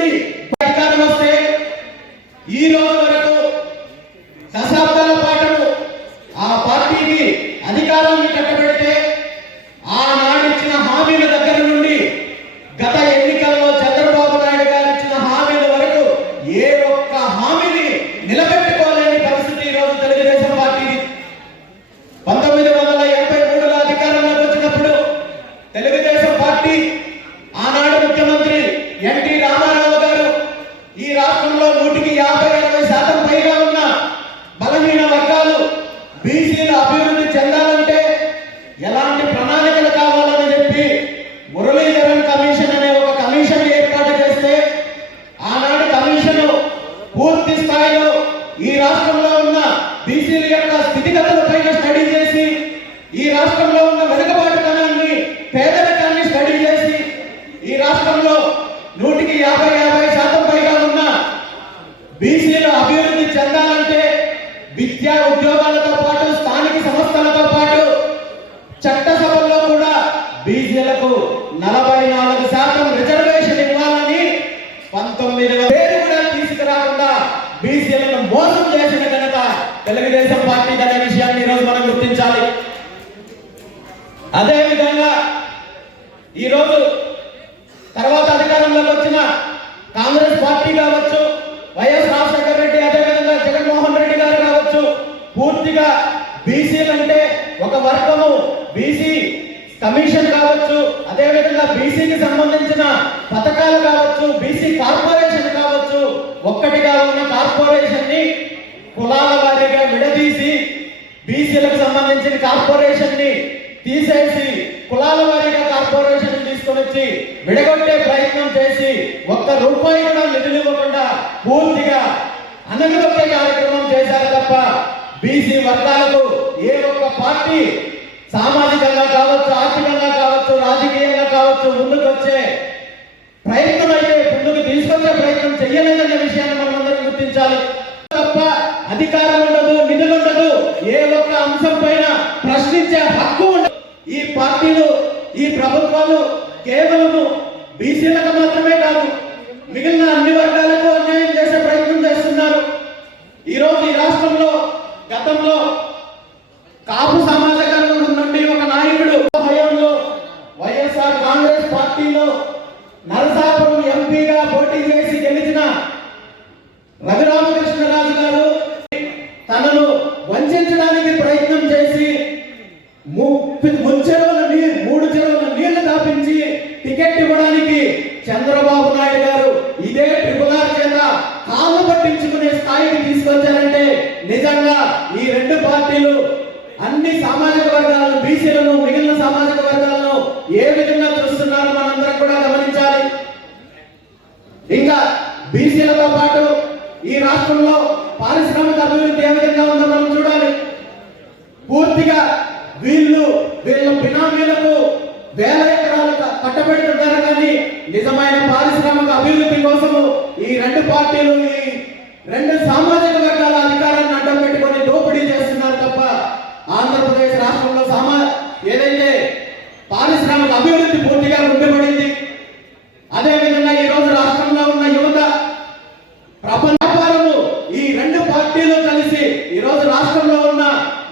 నుండి అధికారం వస్తే ఈ రోజు వరకు దశాబ్దాల పాటు ఆ పార్టీకి అధికారాన్ని కట్టబడి మురళీధరన్ కమిషన్ అనే ఒక కమిషన్ ఏర్పాటు చేస్తే ఆనాడు కమిషన్ పూర్తి స్థాయిలో ఈ రాష్ట్రంలో ఉన్న బీసీల యొక్క స్థితిగతుల పైన స్టడీ చేసి ఈ రాష్ట్రంలో ఉన్న వెనుకబాటుతనాన్ని పేదరికాన్ని స్టడీ చేసి ఈ రాష్ట్రంలో నూటికి యాభై యాభై శాతం పైగా ఉన్న బీసీలు అభివృద్ధి చెందాలంటే విద్యా ఉద్యోగాలతో పాటు స్థానిక సంస్థలతో నలభై నాలుగు శాతం రిజర్వేషన్ ఇవ్వాలని పంతొమ్మిది పేరు కూడా తీసుకురాకుండా బీసీలను మోసం చేసిన ఘనత తెలుగుదేశం పార్టీ అనే విషయాన్ని ఈరోజు మనం గుర్తించాలి. అదే విధంగా ఈరోజు తర్వాత అధికారంలోకి వచ్చిన కాంగ్రెస్ పార్టీ కావచ్చు వైఎస్ రాజశేఖర రెడ్డి అదేవిధంగా జగన్మోహన్ రెడ్డి గారు కావచ్చు పూర్తిగా బీసీలంటే ఒక వర్గము. బీసీ కమిషన్ కావచ్చు బీసీకి సంబంధించిన పథకాలు కావచ్చు బీసీ కార్పొరేషన్ కావచ్చు ఒక్కటిగా ఉన్న కార్పొరేషన్ని కులాల వారీగా విడదీసి బీసీలకు సంబంధించిన కార్పొరేషన్ని తీసేసి కులాల వారీగా కార్పొరేషన్ తీసుకొని వచ్చి విడగొట్టే ప్రయత్నం చేసి ఒక్క రూపాయి కూడా నిధులు ఇవ్వకుండా పూర్తిగా అనగదొక్కే కార్యక్రమం చేశారు తప్ప బీసీ వర్గాలకు ఏ ఒక్క పార్టీ సామాజికంగా కావచ్చు ఆర్థికంగా కావచ్చు రాజకీయ కావచ్చు ముందుకు వచ్చే ప్రయత్నం అయితే ముందుకు తీసుకొచ్చే ప్రయత్నం చేయలేదనే విషయాన్ని మనం అందరం గుర్తించాలి. తప్ప అధికారం ఉండదు నిధులు ఉండదు ఏ ఒక్క అంశం పైన ప్రశ్నించే హక్కు ఉండదు. ఈ పార్టీలు ఈ ప్రభుత్వాలు కేవలము బీసీలకు మాత్రమే కాదు మిగిలిన అన్ని వర్గాలకు అన్యాయం చేసే ప్రయత్నం చేస్తున్నారు ఈ రోజు ఈ రాష్ట్రంలో గతంలో కాపు సమాజ వర్గం నుండి ఒక నాయకుడు హయాంలో వైఎస్ఆర్ కాంగ్రెస్ పార్టీలో నరసాపురం ఎంపీగా పోటీ చేసి గెలిచిన రఘురామకృష్ణరాజు గారు తనను వంచడానికి ప్రయత్నం చేసి ము- ముచ్చెరువుల నీ- మూడు చెరువుల నీళ్ళు తాపించి టికెట్ ఇవ్వడానికి చంద్రబాబు నాయుడు గారు ఇదే ట్రిపుల్ ఆర్ చేత కాళ్ళు పట్టించుకునే స్థాయికి తీసుకొచ్చారంటే నిజంగా ఈ రెండు పార్టీలు అన్ని సామాజిక వర్గాలను బీసీలను మిగిలిన సామాజిక వర్గాలను ఏ విధంగా ఇంకా బీసీలతో పాటు ఈ రాష్ట్రంలో పారిశ్రామిక అభివృద్ధి ఏ విధంగా ఉందో మనం చూడాలి. పూర్తిగా వీళ్ళు వీళ్ళ బినామీలకు వేల ఎకరాలు క- కట్టబెడుతున్నారు కానీ నిజమైన పారిశ్రామిక అభివృద్ధి కోసము ఈ రెండు పార్టీలు ఈ రెండు సామాజిక వర్గాలు అధికారాన్ని అడ్డం పెట్టుకొని దోపిడీ చేస్తున్నారు తప్ప ఆంధ్రప్రదేశ్ రాష్ట్రంలో సమా ఏదైతే పారిశ్రామిక అభివృద్ధి పూర్తిగా ఉండిపడింది అదే విధంగా ఈ రోజు రాష్ట్రంలో ఉన్న యువత ప్రపంచ వ్యాపారము ఈ రెండు పార్టీలు కలిసి ఈ రోజు రాష్ట్రంలో ఉన్న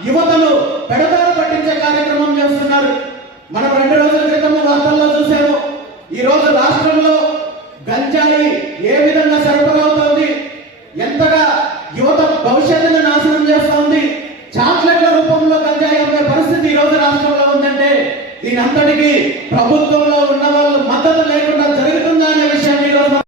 యువతను పెడదారు పట్టించే కార్యక్రమం చేస్తున్నారు మనం రెండు రోజుల ప్రాంతంలో చూసాము. ఈ రోజు రాష్ట్రంలో గంజాయి ఏ విధంగా సరఫరా అవుతోంది ఎంతగా యువత భవిష్యత్తును నాశనం చేస్తోంది? చాక్లెట్ల రూపంలో గంజాయి అమ్మే పరిస్థితి ఈ రోజు రాష్ట్రంలో ఉందంటే దీని అంతటికి ప్రభుత్వంలో ఉన్న వాళ్ళు మద్దతు లేకుండా